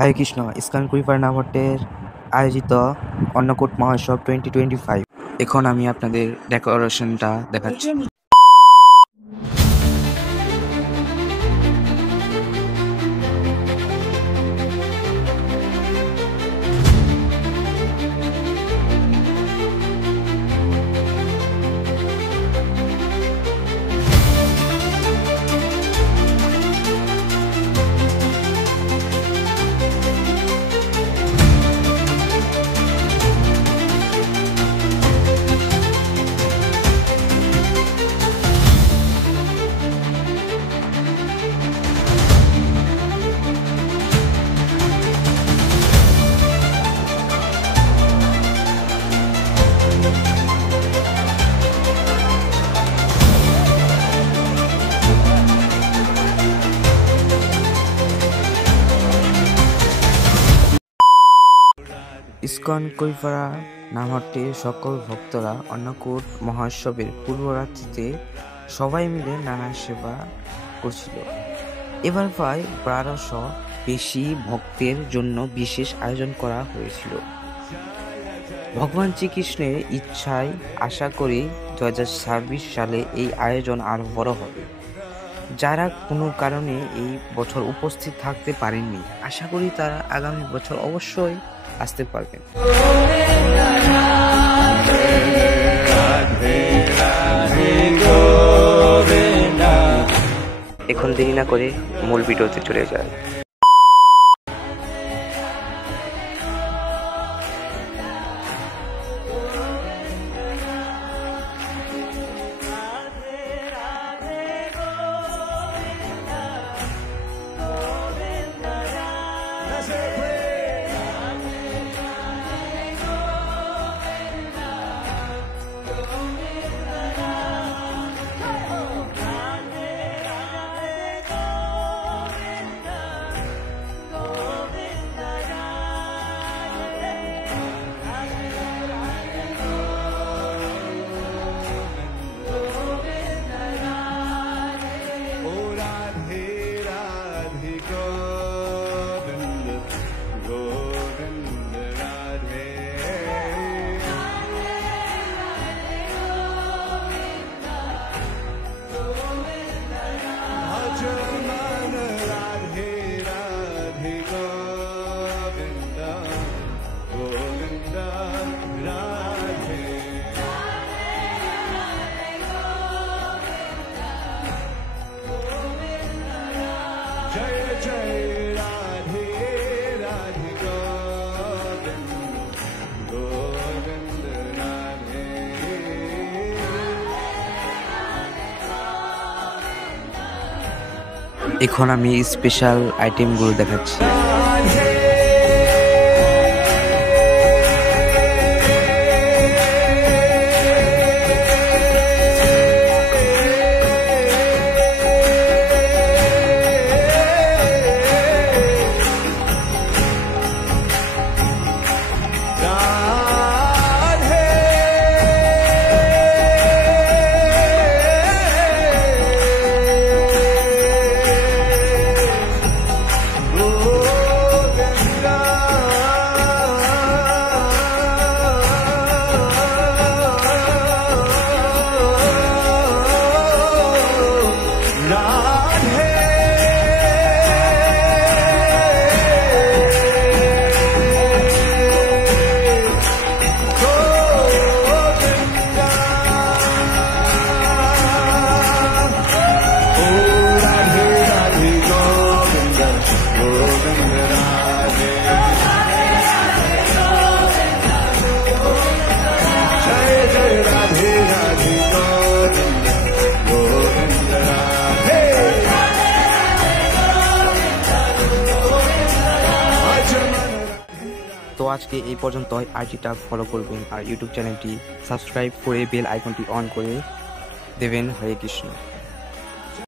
হরে Krishna. ISKCON Kuiper নামটের আয়োজিত অন্নকূট মহোৎসব 2025। এখন আমি আপনাদের ডেকোরেশনটা দেখাচ্ছি। ইস্কন কুইপারা নামটির সকল ভক্তরা অন্নকূট মহোৎসবের পূর্বরাত্রিতে সবাই মিলে নানা সেবা করছিল। এবার প্রায় 1200 বেশি ভক্তের জন্য বিশেষ আয়োজন করা হয়েছিল। ভগবান শ্রীকৃষ্ণের ইচ্ছায় আশা করি 2026 সালে এই আয়োজন আরো বড় হবে। যারা কোনো কারণে এই বছর উপস্থিত থাকতে পারেননি, আশা করি তারা আগামী বছর অবশ্যই আসতে পারবেন। এখন দেরি না করে মূল ভিডিওতে চলে যায়। এখন আমি স্পেশাল আইটেমগুলো দেখাচ্ছি। তো আজকে এই পর্যন্তই। আইডিটা ফলো করবেন আর ইউটিউব চ্যানেলটি সাবস্ক্রাইব করে বেল আইকনটি অন করে দেবেন। হরে কৃষ্ণ।